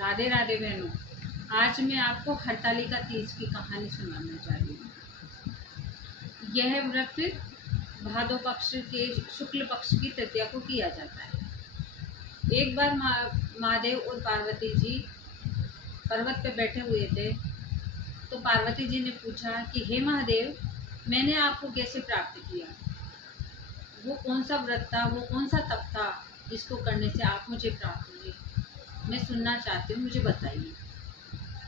राधे राधे बहनों। आज मैं आपको हरतालिका तीज की कहानी सुनाना चाह रही हूँ। यह व्रत भादो पक्ष के शुक्ल पक्ष की तृतीया को किया जाता है। एक बार महादेव और पार्वती जी पर्वत पे बैठे हुए थे, तो पार्वती जी ने पूछा कि हे महादेव, मैंने आपको कैसे प्राप्त किया? वो कौन सा व्रत था, वो कौन सा तप था जिसको करने से आप मुझे प्राप्त हुए? मैं सुनना चाहती हूँ, मुझे बताइए।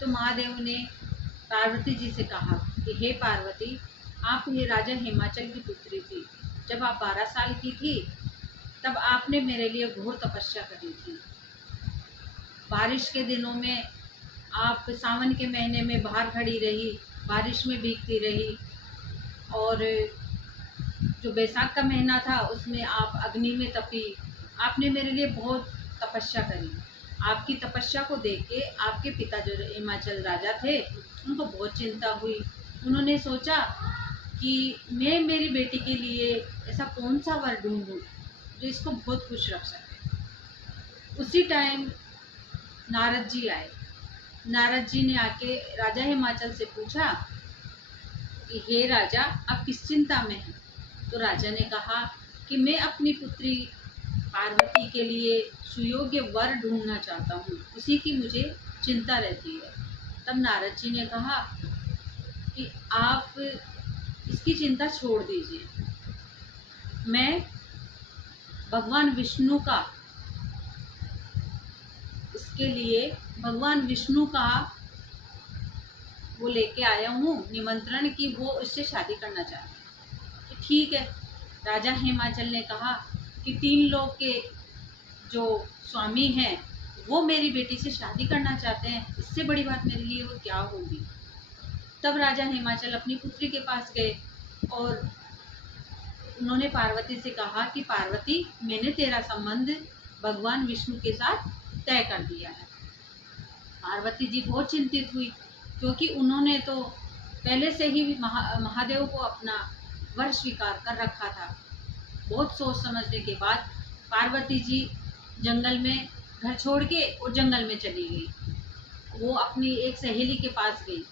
तो महादेव ने पार्वती जी से कहा कि हे पार्वती, आप ये राजा हिमाचल की पुत्री थी। जब आप 12 साल की थी तब आपने मेरे लिए घोर तपस्या करी थी। बारिश के दिनों में आप सावन के महीने में बाहर खड़ी रही, बारिश में भीगती रही, और जो बैसाख का महीना था उसमें आप अग्नि में तपी। आपने मेरे लिए बहुत तपस्या करी। आपकी तपस्या को देख के आपके पिता जो हिमाचल राजा थे, उनको बहुत चिंता हुई। उन्होंने सोचा कि मैं मेरी बेटी के लिए ऐसा कौन सा वर ढूंढूं जो इसको बहुत खुश रख सके। उसी टाइम नारद जी आए। नारद जी ने आके राजा हिमाचल से पूछा कि हे राजा, आप किस चिंता में हैं? तो राजा ने कहा कि मैं अपनी पुत्री पार्वती के लिए सुयोग्य वर ढूंढना चाहता हूँ, उसी की मुझे चिंता रहती है। तब नारद जी ने कहा कि आप इसकी चिंता छोड़ दीजिए। मैं भगवान विष्णु का इसके लिए भगवान विष्णु का वो लेके आया हूँ निमंत्रण कि वो इससे शादी करना चाहते हैं। तो ठीक है। राजा हिमाचल ने कहा कि 3 लोग के जो स्वामी हैं वो मेरी बेटी से शादी करना चाहते हैं, इससे बड़ी बात मेरे लिए वो क्या होगी। तब राजा हिमाचल अपनी पुत्री के पास गए और उन्होंने पार्वती से कहा कि पार्वती, मैंने तेरा संबंध भगवान विष्णु के साथ तय कर दिया है। पार्वती जी बहुत चिंतित हुई, क्योंकि उन्होंने तो पहले से ही महादेव को अपना वर स्वीकार कर रखा था। बहुत सोच समझने के बाद पार्वती जी जंगल में घर छोड़ के और जंगल में चली गई। वो अपनी एक सहेली के पास गई।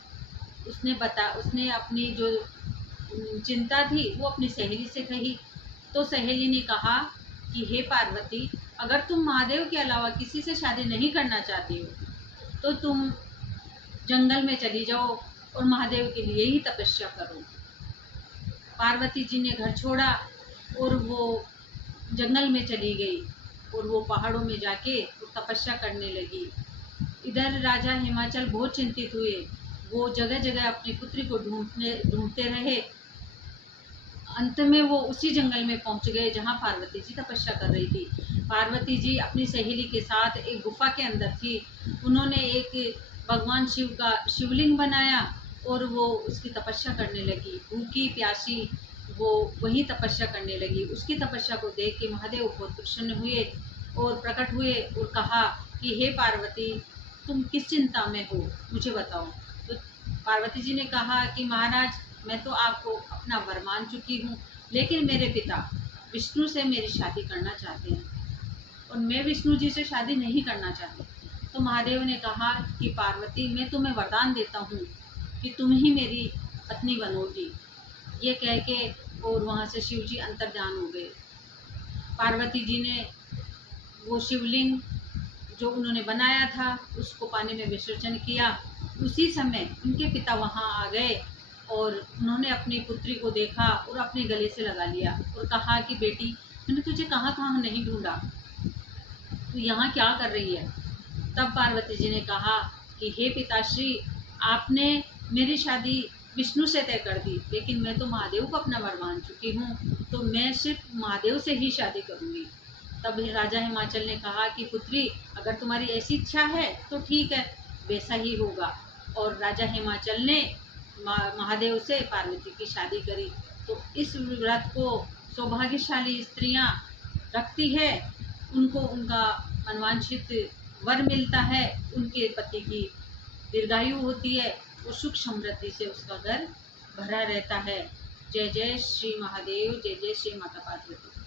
उसने अपनी जो चिंता थी वो अपनी सहेली से कही। तो सहेली ने कहा कि हे पार्वती, अगर तुम महादेव के अलावा किसी से शादी नहीं करना चाहती हो तो तुम जंगल में चली जाओ और महादेव के लिए ही तपस्या करो। पार्वती जी ने घर छोड़ा और वो जंगल में चली गई और वो पहाड़ों में जाके तपस्या करने लगी। इधर राजा हिमाचल बहुत चिंतित हुए। वो जगह जगह अपनी पुत्री को ढूंढते रहे। अंत में वो उसी जंगल में पहुंच गए जहां पार्वती जी तपस्या कर रही थी। पार्वती जी अपनी सहेली के साथ एक गुफा के अंदर थी। उन्होंने एक भगवान शिव का शिवलिंग बनाया और वो उसकी तपस्या करने लगी। भूखी प्यासी वो वही तपस्या करने लगी। उसकी तपस्या को देख के महादेव बहुत प्रसन्न हुए और प्रकट हुए और कहा कि हे पार्वती, तुम किस चिंता में हो, मुझे बताओ। तो पार्वती जी ने कहा कि महाराज, मैं तो आपको अपना वर मान चुकी हूँ, लेकिन मेरे पिता विष्णु से मेरी शादी करना चाहते हैं और मैं विष्णु जी से शादी नहीं करना चाहती। तो महादेव ने कहा कि पार्वती, मैं तुम्हें वरदान देता हूँ कि तुम ही मेरी पत्नी बनोगी। ये कह के और वहाँ से शिव जी अंतर्धान हो गए। पार्वती जी ने वो शिवलिंग जो उन्होंने बनाया था उसको पानी में विसर्जन किया। उसी समय उनके पिता वहाँ आ गए और उन्होंने अपनी पुत्री को देखा और अपने गले से लगा लिया और कहा कि बेटी, मैंने तुझे कहाँ कहाँ नहीं ढूंढा, तू यहाँ क्या कर रही है? तब पार्वती जी ने कहा कि हे पिताश्री, आपने मेरी शादी विष्णु से तय कर दी, लेकिन मैं तो महादेव को अपना वर मान चुकी हूँ, तो मैं सिर्फ महादेव से ही शादी करूँगी। तब राजा हिमाचल ने कहा कि पुत्री, अगर तुम्हारी ऐसी इच्छा है तो ठीक है, वैसा ही होगा। और राजा हिमाचल ने महादेव से पार्वती की शादी करी। तो इस व्रत को सौभाग्यशाली स्त्रियां रखती है, उनको उनका मनवांछित वर मिलता है, उनके पति की दीर्घायु होती है और सुख समृद्धि से उसका घर भरा रहता है। जय जय श्री महादेव, जय जय श्री माता पार्वती।